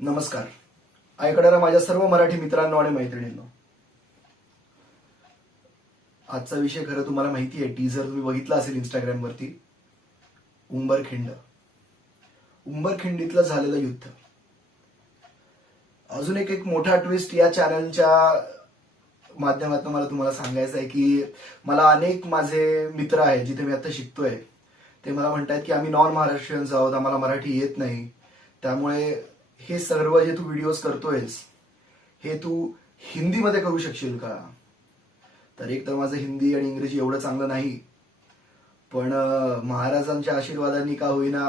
नमस्कार. ऐकणाऱ्या माझ्या सर्व मराठी मित्रांनो आणि मैत्रिणींनो, आजचा विषय खरं तुम्हाला माहिती आहे, टीजर तुम्ही बघितला असेल इंस्टाग्रामवरती. उंबरखिंड, उंबरखिंडीतलं झालेलं युद्ध. अजून एक मोठा ट्विस्ट या चॅनलच्या माध्यमातून मला तुम्हाला सांगायचं आहे की मला अनेक माझे मित्र आहेत जिथे मी आता शिकतोय, ते मला म्हणतात की आम्ही नॉन महाराष्ट्रीयन्स आहोत, आम्हाला मराठी येत नाही, त्यामुळे हे सर्व जे तू व्हिडिओज करतोयस हे तू हिंदीमध्ये करू शकशील का. तर एक तर माझं हिंदी आणि इंग्रजी एवढं चांगलं नाही, पण महाराजांच्या आशीर्वादांनी का होईना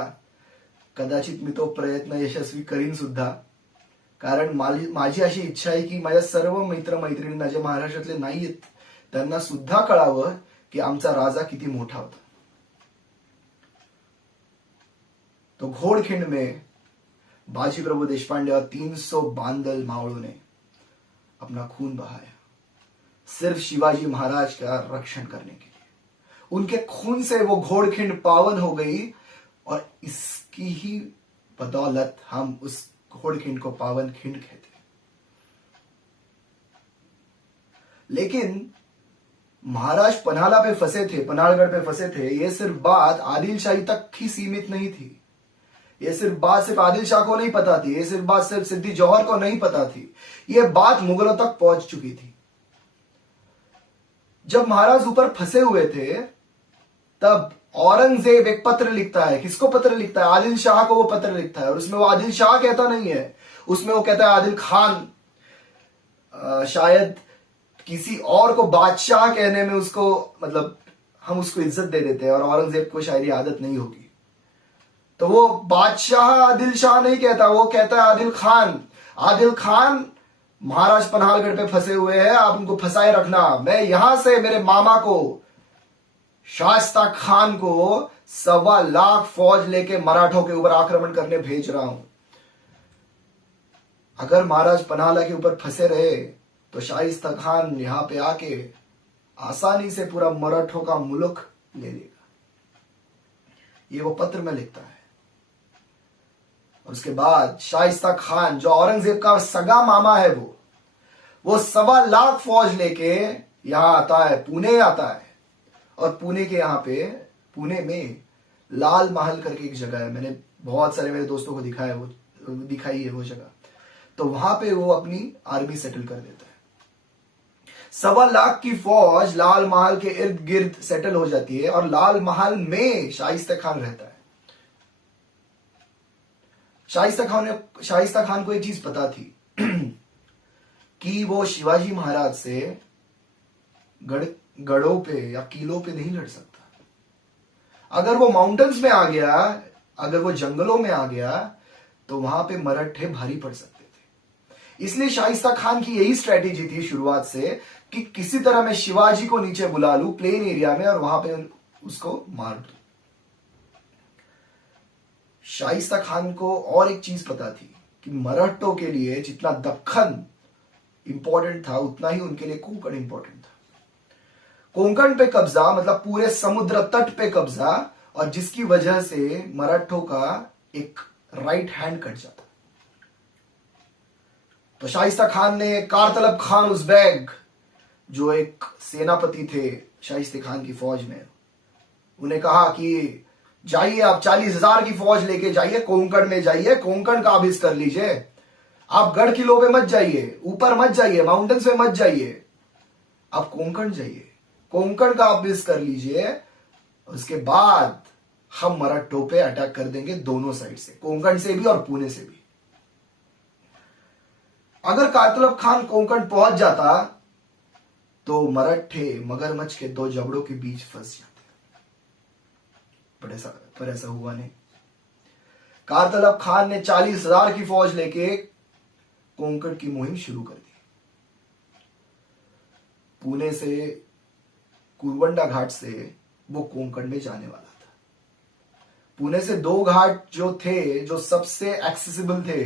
कदाचित मी तो प्रयत्न यशस्वी करीन सुद्धा. कारण माझी अशी इच्छा आहे की माझ्या सर्व मित्रमैत्रिणींना जे महाराष्ट्रातले नाहीत त्यांना सुद्धा कळावं की आमचा राजा किती मोठा होता. तो घोड़खिंड में बाजी प्रभु देशपांडे और 300 बांदल मावड़ों ने अपना खून बहाया सिर्फ शिवाजी महाराज का रक्षण करने के लिए. उनके खून से वो घोड़खिंड पावन हो गई और इसकी ही बदौलत हम उस घोड़खिंड को पावन खिंड कहते हैं. लेकिन महाराज पन्हाला पे फंसे थे, पन्हाड़गढ़ पे फंसे थे, ये सिर्फ बात आदिल शाही तक ही सीमित नहीं थी. ये सिर्फ आदिल शाह को नहीं पता थी, ये सिर्फ सिद्दी जौहर को नहीं पता थी, ये बात मुगलों तक पहुंच चुकी थी. जब महाराज ऊपर फंसे हुए थे तब औरंगजेब एक पत्र लिखता है. किसको पत्र लिखता है? आदिल शाह को वो पत्र लिखता है. और उसमें वो आदिल शाह कहता नहीं है, उसमें वो कहता है आदिल खान. शायद किसी और को बादशाह कहने में उसको मतलब हम उसको इज्जत दे देते हैं और औरंगजेब को शायद ये आदत नहीं होगी. तो वो बादशाह आदिल शाह नहीं कहता, वो कहता है आदिल खान. आदिल खान महाराज पन्हाड़गढ़ पे फंसे हुए हैं, आप उनको फंसाए रखना. मैं यहां से मेरे मामा को शाइस्ता खान को 1.25 लाख फौज लेके मराठों के ऊपर आक्रमण करने भेज रहा हूं. अगर महाराज पन्हाला के ऊपर फंसे रहे तो शाइस्ता खान यहां पे आके आसानी से पूरा मराठों का मुल्क ले लेगा. ये वो पत्र में लिखता है. और उसके बाद शाइस्ता खान जो औरंगजेब का सगा मामा है वो 1.25 लाख फौज लेके यहां आता है, पुणे आता है. और पुणे के यहां पे पुणे में लाल महल करके एक जगह है, मैंने बहुत सारे मेरे दोस्तों को दिखाई है वो जगह. तो वहां पे वो अपनी आर्मी सेटल कर देता है. 1.25 लाख की फौज लाल महल के इर्द गिर्द सेटल हो जाती है और लाल महल में शाइस्ता खान रहता है. शाइस्ता खान को एक चीज पता थी कि वो शिवाजी महाराज से गढ़ों पे या किलों पे नहीं लड़ सकता. अगर वो माउंटेन्स में आ गया, अगर वो जंगलों में आ गया तो वहां पे मराठे भारी पड़ सकते थे. इसलिए शाइस्ता खान की यही स्ट्रेटेजी थी शुरुआत से कि किसी तरह मैं शिवाजी को नीचे बुला लूं प्लेन एरिया में और वहां पे उसको मार दूं. शाइस्ता खान को और एक चीज पता थी कि मराठों के लिए जितना दक्खन इंपॉर्टेंट था उतना ही उनके लिए कोंकण इंपॉर्टेंट था. कोंकण पे कब्जा मतलब पूरे समुद्र तट पे कब्जा, और जिसकी वजह से मराठों का एक राइट हैंड कट जाता. तो शाइस्ता खान ने कारतलब खान उज़्बेक जो एक सेनापति थे शाइस्ता खान की फौज में, उन्हें कहा कि जाइए आप 40,000 की फौज लेके जाइए, कोंकण में जाइए, कोंकण का आबिज कर लीजिए. आप गढ़ किलों पे मत जाइए, ऊपर मत जाइए, माउंटेन्स में मत जाइए, आप कोंकण जाइए, कोंकण का आबिज कर लीजिए. उसके बाद हम मराठों पे अटैक कर देंगे दोनों साइड से, कोंकण से भी और पुणे से भी. अगर कारतलब खान कोंकण पहुंच जाता तो मराठे मगरमच्छ के 2 जबड़ों के बीच फंस जाते. पर ऐसा हुआ नहीं. कारतलब खान ने 40,000 की फौज लेके कोंकण की मुहिम शुरू कर दी. पुणे से कुरवंडा घाट से वो कोंकण में जाने वाला था. पुणे से 2 घाट जो थे, जो सबसे एक्सेसिबल थे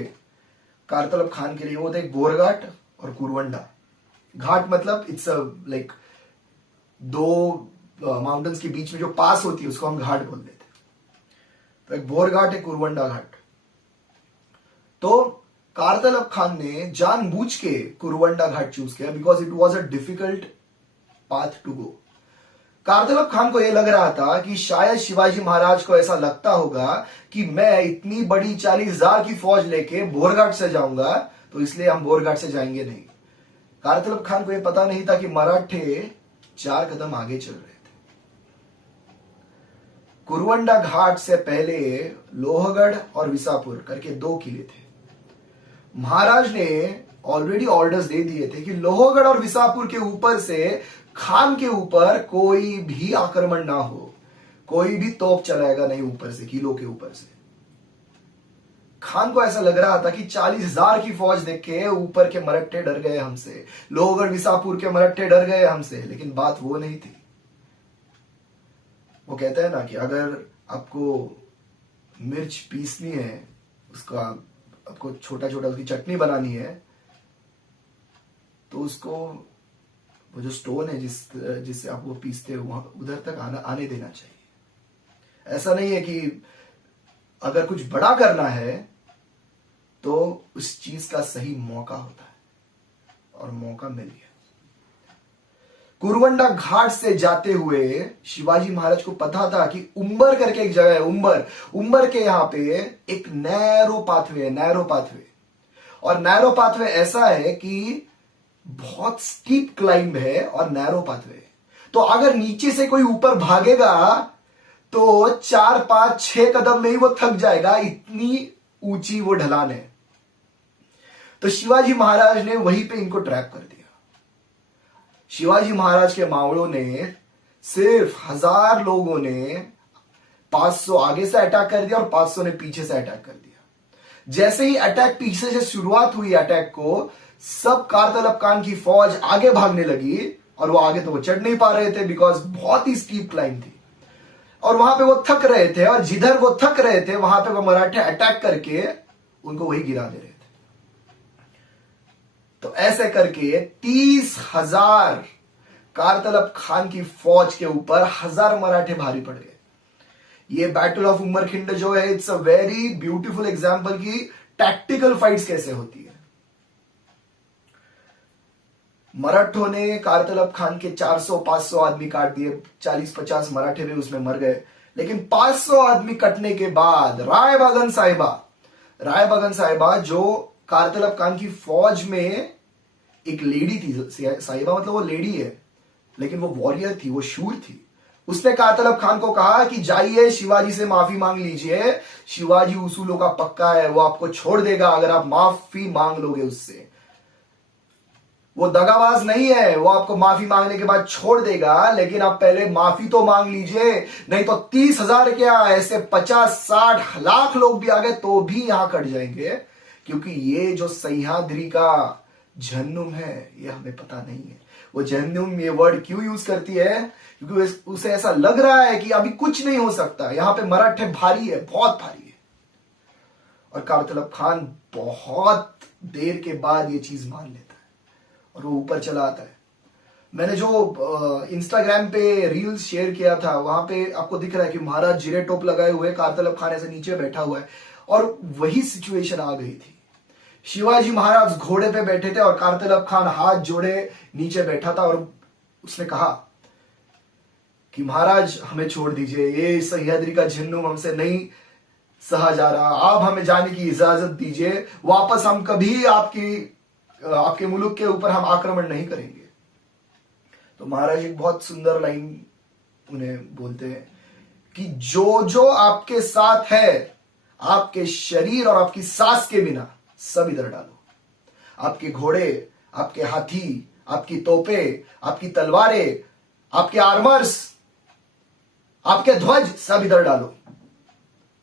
कारतलब खान के लिए, वो थे गोरघाट और कुरवंडा घाट. मतलब इट्स लाइक 2 माउंटेन्स के बीच में जो पास होती है उसको हम घाट बोल देते. तो एक बोर घाट, एक कुरवंडा घाट. तो कारतलब खान ने जानबूझ के कुरवंडा घाट चूज किया because it was a difficult path to go. Kartalab Khan को यह लग रहा था कि शायद शिवाजी महाराज को ऐसा लगता होगा कि मैं इतनी बड़ी 40,000 की फौज लेके बोरघाट से जाऊंगा, तो इसलिए हम बोरघाट से जाएंगे नहीं। कारतलब खान को यह पता नहीं था कि मराठे 4 कदम आगे चल रहे थे। कुरवंडा घाट से पहले लोहगढ़ और विसापुर करके 2 किले थे। महाराज ने ऑलरेडी ऑर्डर्स दे दिए थे कि लोहगढ़ और विसापुर के ऊपर से खान के ऊपर कोई भी आक्रमण ना हो, कोई भी तोप चलाएगा नहीं ऊपर से, किलों के ऊपर से। खान को ऐसा लग रहा था कि 40,000 की फौज देख के ऊपर के मराठे डर गए हमसे, लोहगढ़ विसापुर के मराठे डर गए हमसे, लेकिन बात वो नहीं थी। वो कहते हैं ना कि अगर आपको मिर्च पीसनी है, उसका आपको छोटा छोटा उसकी चटनी बनानी है, तो उसको वो जो स्टोन है जिससे आप वो पीसते हो वहां उधर तक आने देना चाहिए। ऐसा नहीं है कि अगर कुछ बड़ा करना है तो उस चीज का सही मौका होता है, और मौका मिल गया। कुरवंडा घाट से जाते हुए शिवाजी महाराज को पता था कि उम्बर करके एक जगह है, उम्बर के यहां पे एक नैरो पाथवे है, और नैरो पाथवे ऐसा है कि बहुत स्टीप क्लाइंब है और नैरो पाथवे है। तो अगर नीचे से कोई ऊपर भागेगा तो 4, 5, 6 कदम में ही वो थक जाएगा, इतनी ऊंची वो ढलान है। तो शिवाजी महाराज ने वहीं पे इनको ट्रैप कर दिया। शिवाजी महाराज के मावड़ों ने सिर्फ 1000 लोगों ने 500 आगे से अटैक कर दिया और 500 ने पीछे से अटैक कर दिया। जैसे ही अटैक पीछे से शुरुआत हुई अटैक को, सब कारतलब खान की फौज आगे भागने लगी, और वो आगे तो वो चढ़ नहीं पा रहे थे बिकॉज बहुत ही स्टीप क्लाइंब थी, और वहां पे वो थक रहे थे, और जिधर वो थक रहे थे वहां पे वो मराठे अटैक करके उनको वही गिरा दे रहे थे। तो ऐसे करके 30,000 कारतलब खान की फौज के ऊपर 1000 मराठे भारी पड़ गए। ये बैटल ऑफ उमरखिंड जो है, it's a very beautiful example की टैक्टिकल फाइट्स कैसे होती है। मराठों ने कारतलब खान के 400-500 आदमी काट दिए, 40-50 मराठे भी उसमें मर गए। लेकिन 500 आदमी कटने के बाद राय बगन साहिबा जो कारतलब खान की फौज में एक लेडी थी, साहिबा मतलब वो लेडी है, लेकिन वो वॉरियर थी, वो शूर थी। उसने कारतलब खान को कहा कि जाइए शिवाजी से माफी मांग लीजिए, शिवाजी उसूलों का पक्का है, वो आपको छोड़ देगा अगर आप माफी मांग लोगे उससे। वो दगाबाज नहीं है, वो आपको माफी मांगने के बाद छोड़ देगा, लेकिन आप पहले माफी तो मांग लीजिए, नहीं तो 30,000 क्या, ऐसे 50-60 लाख लोग भी आ गए तो भी यहां कट जाएंगे, क्योंकि ये जो सह्याद्री का झन्नुम है ये हमें पता नहीं है। वो झन्नुम ये वर्ड क्यों यूज करती है, क्योंकि उसे ऐसा लग रहा है कि अभी कुछ नहीं हो सकता, यहां पे मराठे भारी है, बहुत भारी है। और कारतलब खान बहुत देर के बाद ये चीज मान लेता है और वो ऊपर चला आता है। मैंने जो इंस्टाग्राम पे रील्स शेयर किया था, वहां पे आपको दिख रहा है कि महाराज जिरे टोप लगाए हुए, कारतलब खान ऐसे नीचे बैठा हुआ है, और वही सिचुएशन आ गई थी। शिवाजी महाराज घोड़े पे बैठे थे और कारतलब खान हाथ जोड़े नीचे बैठा था, और उसने कहा कि महाराज हमें छोड़ दीजिए, ये सह्याद्री का झन्नुम हमसे नहीं सहा जा रहा, आप हमें जाने की इजाजत दीजिए, वापस हम कभी आपके मुल्क के ऊपर हम आक्रमण नहीं करेंगे। तो महाराज एक बहुत सुंदर लाइन उन्हें बोलते हैं कि जो जो आपके साथ है, आपके शरीर और आपकी सांस के बिना सब इधर डालो। आपके घोड़े, आपके हाथी, आपकी तोपें, आपकी तलवारें, आपके आर्मर्स, आपके ध्वज, सब इधर डालो,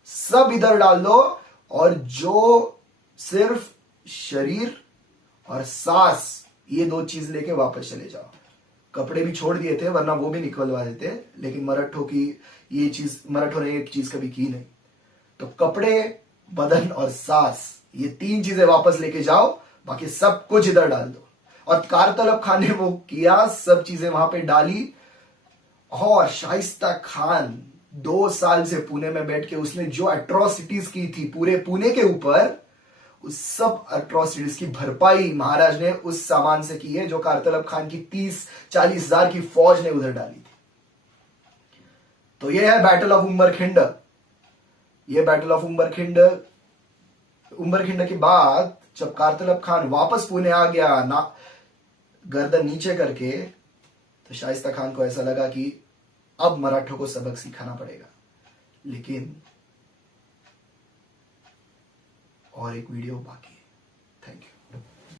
सब इधर डाल दो, और जो सिर्फ शरीर और सांस, ये 2 चीज लेके वापस चले जाओ। कपड़े भी छोड़ दिए थे, वरना वो भी निकलवा देते, लेकिन मराठों ने एक चीज कभी की नहीं। तो कपड़े, बदन और सांस, ये 3 चीजें वापस लेके जाओ, बाकी सब कुछ इधर डाल दो। और कारतलब खान ने वो किया, सब चीजें वहां पे डाली, और शाइस्ता खान 2 साल से पुणे में बैठ के उसने जो एट्रोसिटीज की थी पूरे पुणे के ऊपर, उस सब अट्रॉसिटीज की भरपाई महाराज ने उस सामान से की है जो कारतलब खान की 30-40 हजार की फौज ने उधर डाली थी। तो यह है बैटल ऑफ उम्बरखिंड। ये बैटल ऑफ उम्बरखिंड के बाद जब कारतलब खान वापस पुणे आ गया ना, गर्दन नीचे करके, तो शाइस्ता खान को ऐसा लगा कि अब मराठों को सबक सिखाना पड़ेगा। लेकिन और एक वीडियो बाकी है।